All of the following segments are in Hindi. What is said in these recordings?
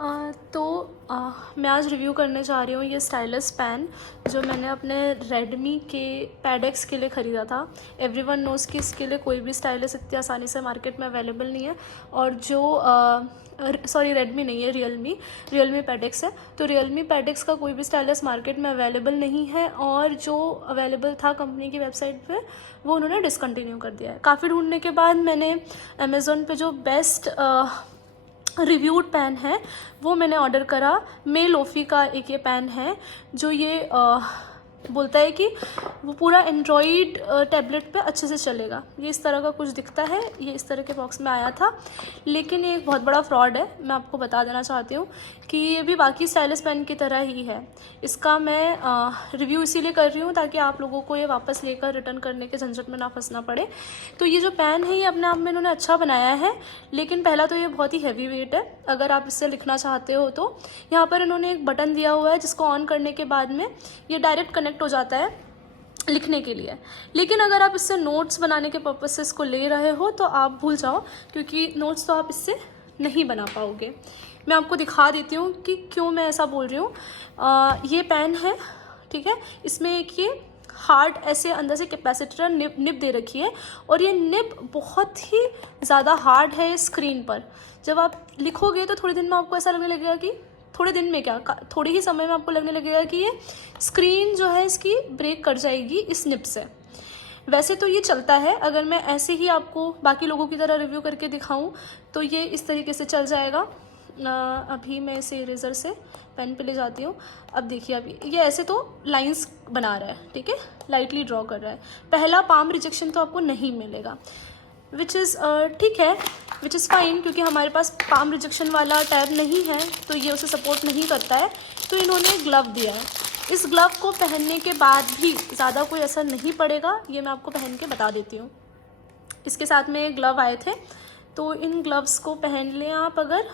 तो मैं आज रिव्यू करने जा रही हूँ ये स्टाइलस पेन जो मैंने अपने रेडमी के पैडेक्स के लिए ख़रीदा था। एवरीवन नोज़ कि इसके लिए कोई भी स्टाइलस इतनी आसानी से मार्केट में अवेलेबल नहीं है। और जो सॉरी रेडमी नहीं है, रियलमी पैडेक्स है। तो रियलमी पैडेक्स का कोई भी स्टाइलस मार्केट में अवेलेबल नहीं है, और जो अवेलेबल था कंपनी की वेबसाइट पे वो उन्होंने डिसकंटिन्यू कर दिया है। काफ़ी ढूंढने के बाद मैंने अमेज़ोन पे जो बेस्ट रिव्यूड पेन है वो मैंने ऑर्डर करा। मे लोफ़ी का एक ये पेन है जो ये बोलता है कि वो पूरा एंड्रॉयड टैबलेट पे अच्छे से चलेगा। ये इस तरह का कुछ दिखता है, ये इस तरह के बॉक्स में आया था, लेकिन ये एक बहुत बड़ा फ्रॉड है। मैं आपको बता देना चाहती हूँ कि ये भी बाकी स्टाइलस पेन की तरह ही है। इसका मैं रिव्यू इसीलिए कर रही हूँ ताकि आप लोगों को ये वापस लेकर रिटर्न करने के झंझट में ना फंसना पड़े। तो ये जो पेन है ये अपने आप में इन्होंने अच्छा बनाया है, लेकिन पहला तो ये बहुत ही हैवी वेट है। अगर आप इससे लिखना चाहते हो तो यहाँ पर इन्होंने एक बटन दिया हुआ है जिसको ऑन करने के बाद में ये डायरेक्ट कनेक्ट हो जाता है लिखने के लिए। लेकिन अगर आप इससे नोट्स बनाने के पर्पस से इसको ले रहे हो तो आप भूल जाओ, क्योंकि नोट्स तो आप इससे नहीं बना पाओगे। मैं आपको दिखा देती हूँ कि क्यों मैं ऐसा बोल रही हूँ। ये पेन है, ठीक है, इसमें एक ये हार्ड ऐसे अंदर से कैपेसिटर निब दे रखी है, और ये निब बहुत ही ज़्यादा हार्ड है स्क्रीन पर। जब आप लिखोगे तो थोड़े दिन में आपको ऐसा लगने लगेगा कि थोड़े दिन में क्या, थोड़े ही समय में आपको लगने लगेगा कि ये स्क्रीन जो है इसकी ब्रेक कर जाएगी इस निब से। वैसे तो ये चलता है, अगर मैं ऐसे ही आपको बाकी लोगों की तरह रिव्यू करके दिखाऊं तो ये इस तरीके से चल जाएगा। अभी मैं इसे इरेज़र से पेन पे ले जाती हूँ। अब देखिए, अभी ये ऐसे तो लाइंस बना रहा है, ठीक है, लाइटली ड्रॉ कर रहा है। पहला पाम रिजेक्शन तो आपको नहीं मिलेगा, विच इज़ ठीक है, विच इज़ फाइन, क्योंकि हमारे पास पाम रिजेक्शन वाला टैब नहीं है तो ये उसे सपोर्ट नहीं करता है। तो इन्होंने ग्लव दिया है। इस ग्लव को पहनने के बाद भी ज़्यादा कोई असर नहीं पड़ेगा, ये मैं आपको पहन के बता देती हूँ। इसके साथ में ग्लव आए थे, तो इन ग्लव्स को पहन लें आप अगर,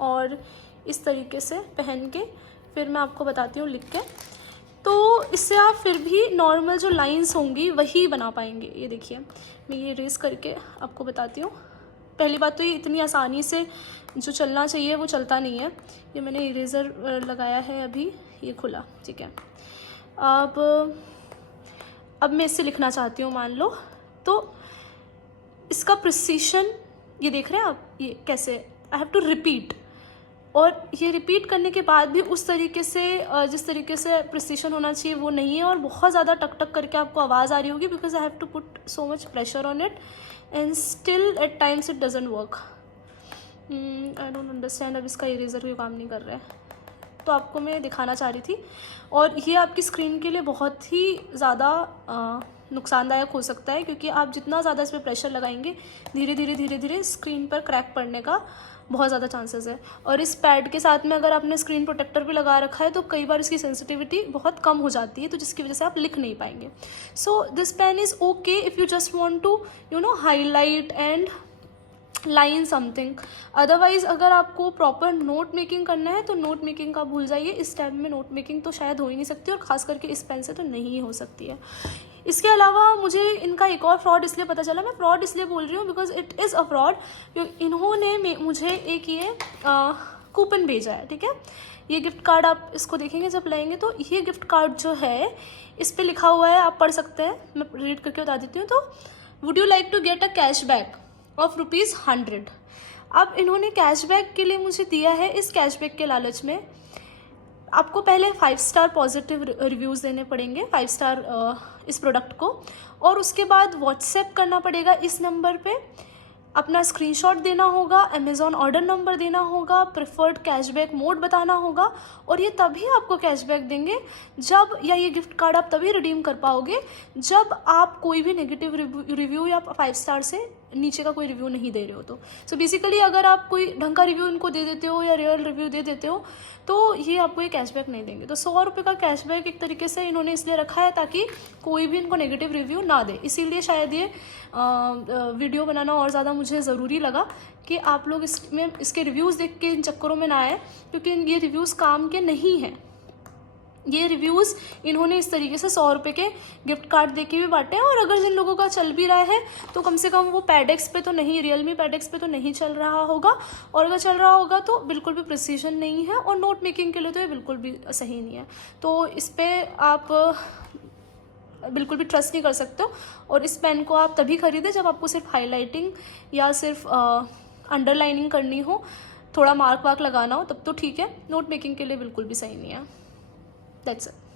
और इस तरीके से पहन के फिर मैं आपको बताती हूँ लिख के। तो इससे आप फिर भी नॉर्मल जो लाइंस होंगी वही बना पाएंगे। ये देखिए, मैं ये इरेज करके आपको बताती हूँ। पहली बात तो ये इतनी आसानी से जो चलना चाहिए वो चलता नहीं है। ये मैंने इरेज़र लगाया है, अभी ये खुला, ठीक है। अब मैं इससे लिखना चाहती हूँ, मान लो, तो इसका प्रिसीशन ये देख रहे हैं आप, ये कैसे आई हैव टू रिपीट, और ये रिपीट करने के बाद भी उस तरीके से जिस तरीके से प्रिसीशन होना चाहिए वो नहीं है, और बहुत ज़्यादा टक टक करके आपको आवाज़ आ रही होगी, because I have to put so much pressure on it and still at times it doesn't work. I don't understand. अब इसका इरेज़र भी काम नहीं कर रहा है, तो आपको मैं दिखाना चाह रही थी। और ये आपकी स्क्रीन के लिए बहुत ही ज़्यादा नुकसानदायक हो सकता है, क्योंकि आप जितना ज़्यादा इस पर प्रेशर लगाएंगे धीरे धीरे स्क्रीन पर क्रैक पड़ने का बहुत ज़्यादा चांसेस है। और इस पैड के साथ में अगर आपने स्क्रीन प्रोटेक्टर भी लगा रखा है तो कई बार इसकी सेंसिटिविटी बहुत कम हो जाती है, तो जिसकी वजह से आप लिख नहीं पाएंगे। So this pen is okay if you just want to highlight and line something. Otherwise अगर आपको प्रॉपर नोट मेकिंग करना है तो नोट मेकिंग का भूल जाइए। इस टाइम में नोट मेकिंग तो शायद हो ही नहीं सकती, और ख़ास करके इस पेन से तो नहीं हो सकती है। इसके अलावा मुझे इनका एक और फ्रॉड इसलिए पता चला, मैं फ्रॉड इसलिए बोल रही हूँ because it is a fraud. इन्होंने मुझे एक ये कूपन भेजा है, ठीक है। ये गिफ्ट कार्ड आप इसको देखेंगे जब लाएंगे, तो ये गिफ्ट कार्ड जो है इस पर लिखा हुआ है, आप पढ़ सकते हैं, मैं रीड करके बता देती हूँ। तो would you like to get a cashback of ₹100। अब इन्होंने कैशबैक के लिए मुझे दिया है। इस कैशबैक के लालच में आपको पहले 5 स्टार पॉजिटिव रिव्यूज़ देने पड़ेंगे, 5 स्टार इस प्रोडक्ट को, और उसके बाद व्हाट्सएप करना पड़ेगा इस नंबर पे, अपना स्क्रीनशॉट देना होगा, अमेज़ॉन ऑर्डर नंबर देना होगा, प्रेफर्ड कैशबैक मोड बताना होगा, और ये तभी आपको कैशबैक देंगे जब, या ये गिफ्ट कार्ड आप तभी रिडीम कर पाओगे जब आप कोई भी नेगेटिव रिव्यू या 5 स्टार से नीचे का कोई रिव्यू नहीं दे रहे हो। तो सो बेसिकली अगर आप कोई ढंग का रिव्यू इनको दे देते हो या रियल रिव्यू दे देते हो तो ये आपको ये कैशबैक नहीं देंगे। तो 100 रुपये का कैशबैक एक तरीके से इन्होंने इसलिए रखा है ताकि कोई भी इनको नेगेटिव रिव्यू ना दे। इसीलिए शायद ये वीडियो बनाना और ज़्यादा मुझे ज़रूरी लगा कि आप लोग इसके रिव्यूज़ देख के इन चक्करों में ना आए, क्योंकि ये रिव्यूज़ काम के नहीं हैं। ये रिव्यूज़ इन्होंने इस तरीके से 100 रुपये के गिफ्ट कार्ड दे के भी बांटे हैं। और अगर जिन लोगों का चल भी रहा है तो कम से कम वो पैडेक्स पे तो नहीं, रियलमी पैडेक्स पे तो नहीं चल रहा होगा, और अगर चल रहा होगा तो बिल्कुल भी प्रिसीजन नहीं है, और नोट मेकिंग के लिए तो ये बिल्कुल भी सही नहीं है। तो इस पर आप बिल्कुल भी ट्रस्ट नहीं कर सकते हो। और इस पेन को आप तभी खरीदें जब आपको सिर्फ हाईलाइटिंग या सिर्फ अंडरलाइनिंग करनी हो, थोड़ा मार्क वार्क लगाना हो, तब तो ठीक है। नोट मेकिंग के लिए बिल्कुल भी सही नहीं है। That's it.